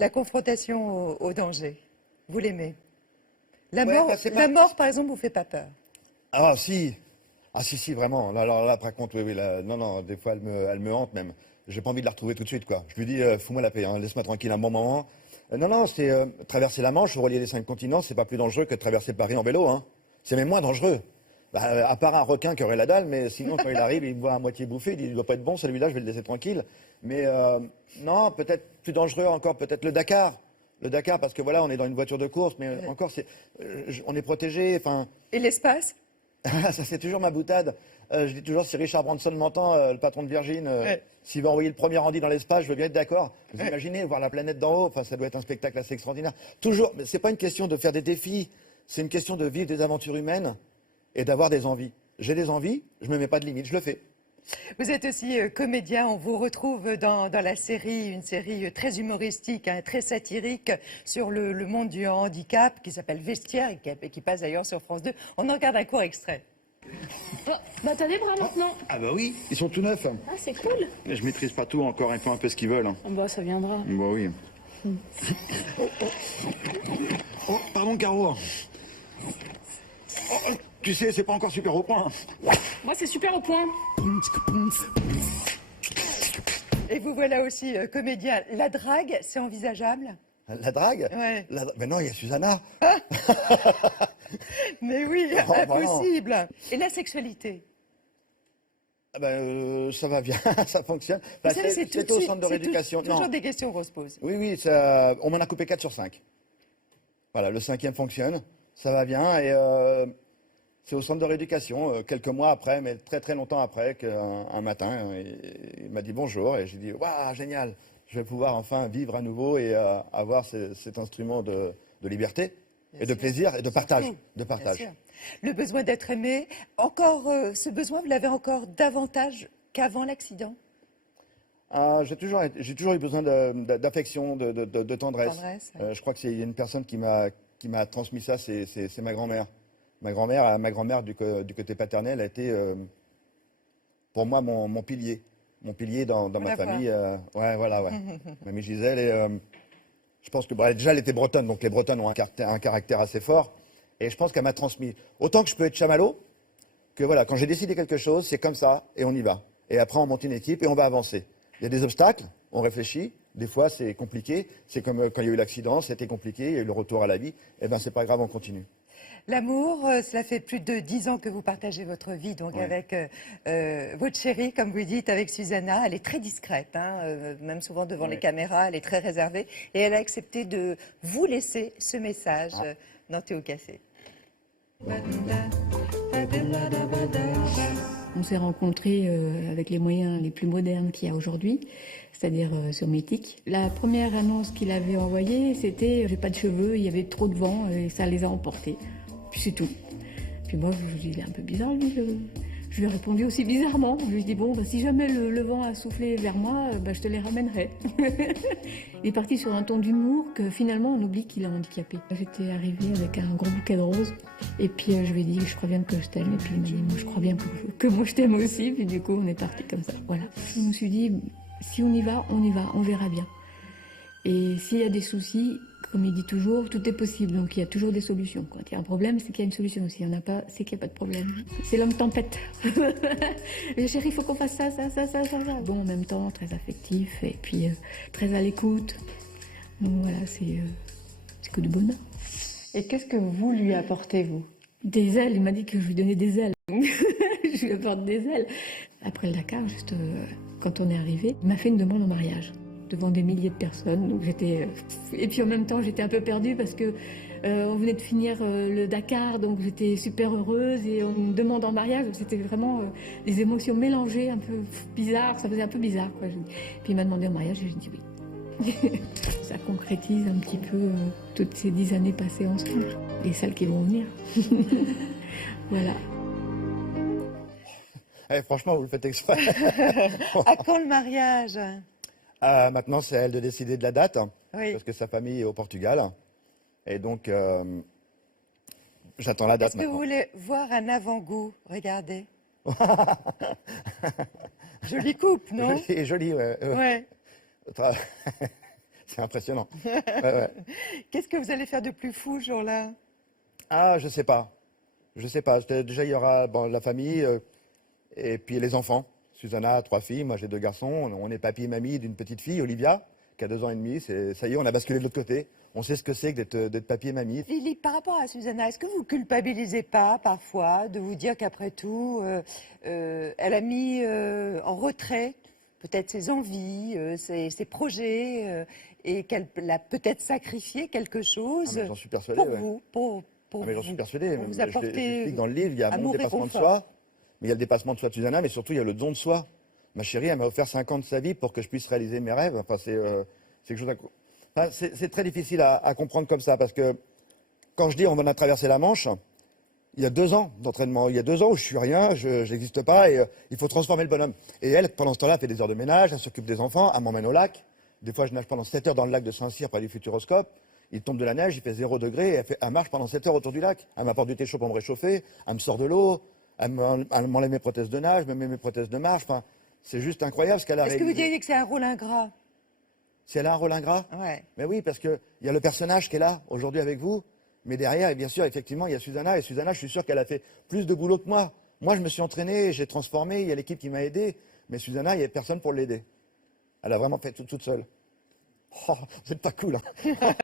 La confrontation au danger, vous l'aimez? La Ouais, mort, bah, c'est la pas- mort, par exemple, vous fait pas peur? Ah si, ah si, vraiment. Alors là, par contre, oui, là, non, des fois, elle me hante même. J'ai pas envie de la retrouver tout de suite, quoi. Je lui dis, fous-moi la paix, hein, laisse-moi tranquille un bon moment. Non, c'est traverser la Manche ou relier les 5 continents, c'est pas plus dangereux que de traverser Paris en vélo, hein. C'est même moins dangereux. Bah, à part un requin qui aurait la dalle, mais sinon, quand il arrive, il me voit à moitié bouffé, il dit, il doit pas être bon, celui-là, je vais le laisser tranquille. Mais non, peut-être plus dangereux encore, peut-être le Dakar. Le Dakar, parce que voilà, on est dans une voiture de course, mais encore, on est protégé, enfin. Et l'espace? Ça, c'est toujours ma boutade. Je dis toujours, si Richard Branson m'entend, le patron de Virgin, Ouais. s'il va envoyer le premier Andy dans l'espace, je veux bien être d'accord. Vous imaginez, voir la planète d'en haut, enfin, ça doit être un spectacle assez extraordinaire. Toujours, mais c'est pas une question de faire des défis, c'est une question de vivre des aventures humaines et d'avoir des envies. J'ai des envies, je me mets pas de limite, je le fais. Vous êtes aussi comédien, on vous retrouve dans la série, une série très humoristique, hein, très satirique sur le monde du handicap qui s'appelle Vestiaire et qui passe d'ailleurs sur France 2. On en regarde un court extrait. Oh, bah t'as des bras maintenant. Ah bah oui, ils sont tout neufs. Ah c'est cool. Je maîtrise pas tout encore, ils font un peu ce qu'ils veulent. Oh, bah ça viendra. Bah oui. Oh, pardon Caro. Oh, tu sais, c'est pas encore super au point. Moi c'est super au point. Et vous voilà aussi comédien. La drague, c'est envisageable? La drague Ouais. Mais non, il y a Susanna. Mais oui, Oh, bah non. impossible. Et la sexualité? Ah ben, ça va bien, ça fonctionne. Bah, Vous savez, c'est tout de au suite, centre de rééducation. toujours Non. des questions qu'on se pose. Oui, on m'en a coupé 4 sur 5. Voilà, le 5e fonctionne, ça va bien. Et c'est au centre de rééducation, quelques mois après, mais très très longtemps après, qu'un matin, il m'a dit bonjour. Et j'ai dit, waouh, génial, je vais pouvoir enfin vivre à nouveau et avoir cet instrument de liberté, Bien et de sûr. plaisir, et de partage. Surtout, De bien partage. sûr. Le besoin d'être aimé, encore, ce besoin, vous l'avez encore davantage qu'avant l'accident? Ah, j'ai toujours eu besoin d'affection, de tendresse. Tendresse, ouais. Je crois qu'il y a une personne qui m'a transmis ça, c'est ma grand-mère. Ma grand-mère du côté paternel a été pour moi mon pilier. Mon pilier dans ma la famille. Ouais, voilà, ouais. Mamie Gisèle. Et je pense que déjà, elle était bretonne, donc les Bretonnes ont un caractère assez fort. Et je pense qu'elle m'a transmis. Autant que je peux être chamallow, que voilà, quand j'ai décidé quelque chose, c'est comme ça, et on y va. Et après, on monte une équipe et on va avancer. Il y a des obstacles, on réfléchit. Des fois, c'est compliqué. C'est comme quand il y a eu l'accident, c'était compliqué, il y a eu le retour à la vie. Eh bien, c'est pas grave, on continue. L'amour, cela fait plus de 10 ans que vous partagez votre vie donc Ouais. avec votre chérie, comme vous dites, avec Susanna. Elle est très discrète, hein, même souvent devant les caméras, elle est très réservée. Et elle a accepté de vous laisser ce message dans Théo Café. On s'est rencontrés avec les moyens les plus modernes qu'il y a aujourd'hui, c'est-à-dire sur Mythique. La première annonce qu'il avait envoyée, c'était « j'ai pas de cheveux, il y avait trop de vent et ça les a emportés ». Puis c'est tout. Puis moi, je me dis, il est un peu bizarre lui. Je lui ai répondu aussi bizarrement. Je lui ai dit, bon, bah, si jamais le vent a soufflé vers moi, bah, je te les ramènerai. Il est parti sur un ton d'humour que finalement on oublie qu'il est handicapé. J'étais arrivée avec un gros bouquet de roses. Et puis je lui ai dit, je crois bien que je t'aime. Et puis il m'a dit, moi je crois bien que moi je t'aime aussi. Puis du coup, on est parti comme ça. Voilà. Je me suis dit, si on y va, on verra bien. Et s'il y a des soucis, comme il dit toujours, tout est possible. Donc il y a toujours des solutions. Quand il y a un problème, c'est qu'il y a une solution. S'il n'y en a pas, c'est qu'il n'y a pas de problème. C'est l'homme tempête. Mais chérie, il faut qu'on fasse ça. Bon, en même temps, très affectif et puis très à l'écoute. Donc voilà, c'est que du bonheur. Et qu'est-ce que vous lui apportez, vous? Des ailes, il m'a dit que je lui donnais des ailes. Donc, je lui apporte des ailes. Après le Dakar, juste quand on est arrivé, il m'a fait une demande en mariage devant des milliers de personnes. Donc j'étais et puis en même temps, j'étais un peu perdue parce que on venait de finir le Dakar, donc j'étais super heureuse et on me demande en mariage. Donc c'était vraiment des émotions mélangées, un peu bizarres. Ça faisait un peu bizarre, quoi. Puis il m'a demandé en mariage et j'ai dit oui. Ça concrétise un petit peu toutes ces 10 années passées ensemble et celles qui vont venir. Voilà. Eh, franchement, vous le faites exprès. À quand le mariage? Maintenant, c'est à elle de décider de la date, Oui. parce que sa famille est au Portugal. Et donc, j'attends la date Est-ce que vous maintenant. voulez voir un avant-goût? Regardez. Jolie coupe, non? Joli, ouais. Ouais. C'est impressionnant. Ouais, ouais. Qu'est-ce que vous allez faire de plus fou ce jour-là? Ah, je sais pas. Je sais pas. Déjà, il y aura bon, la famille et puis les enfants. Susanna a 3 filles, moi j'ai 2 garçons. On est papy et mamie d'une petite fille, Olivia, qui a 2 ans et demi. Ça y est, on a basculé de l'autre côté. On sait ce que c'est que d'être papy et mamie. Philippe, par rapport à Susanna, est-ce que vous culpabilisez pas parfois de vous dire qu'après tout, elle a mis en retrait peut-être ses envies, ses projets, et qu'elle a peut-être sacrifié quelque Ah, chose mais j'en suis persuadé. pour Ouais. vous, pour Ah, mais j'en vous, suis persuadé. pour vous Je apporter l'explique dans le livre, il y a mon amour et dépassement de confort. soi, mais il y a le dépassement de soi de Susanna, mais surtout il y a le don de soi. Ma chérie, elle m'a offert 5 ans de sa vie pour que je puisse réaliser mes rêves. Enfin, c'est quelque chose enfin, c'est très difficile à comprendre comme ça, parce que quand je dis on va traverser la Manche, il y a 2 ans d'entraînement. Il y a 2 ans où je suis rien, je n'existe pas, et il faut transformer le bonhomme. Et elle, pendant ce temps-là, elle fait des heures de ménage, elle s'occupe des enfants, elle m'emmène au lac. Des fois, je nage pendant 7 heures dans le lac de Saint-Cyr près du Futuroscope. Il tombe de la neige, il fait 0 degré, et elle marche pendant 7 heures autour du lac. Elle m'apporte du thé chaud pour me réchauffer, elle me sort de l'eau, elle m'enlève mes prothèses de nage, me met mes prothèses de marche. Enfin, c'est juste incroyable ce qu'elle a Est-ce que vous réalisé. diriez que c'est un rôle ingrat? Si elle a un rôle ingrat? Ouais. Mais oui, parce qu'il y a le personnage qui est là aujourd'hui avec vous, mais derrière, et bien sûr, effectivement, il y a Susanna, et Susanna, je suis sûr qu'elle a fait plus de boulot que moi. Moi, je me suis entraîné, j'ai transformé, il y a l'équipe qui m'a aidé, mais Susanna, il n'y avait personne pour l'aider. Elle a vraiment fait tout toute seule. Oh, c'est pas cool, hein.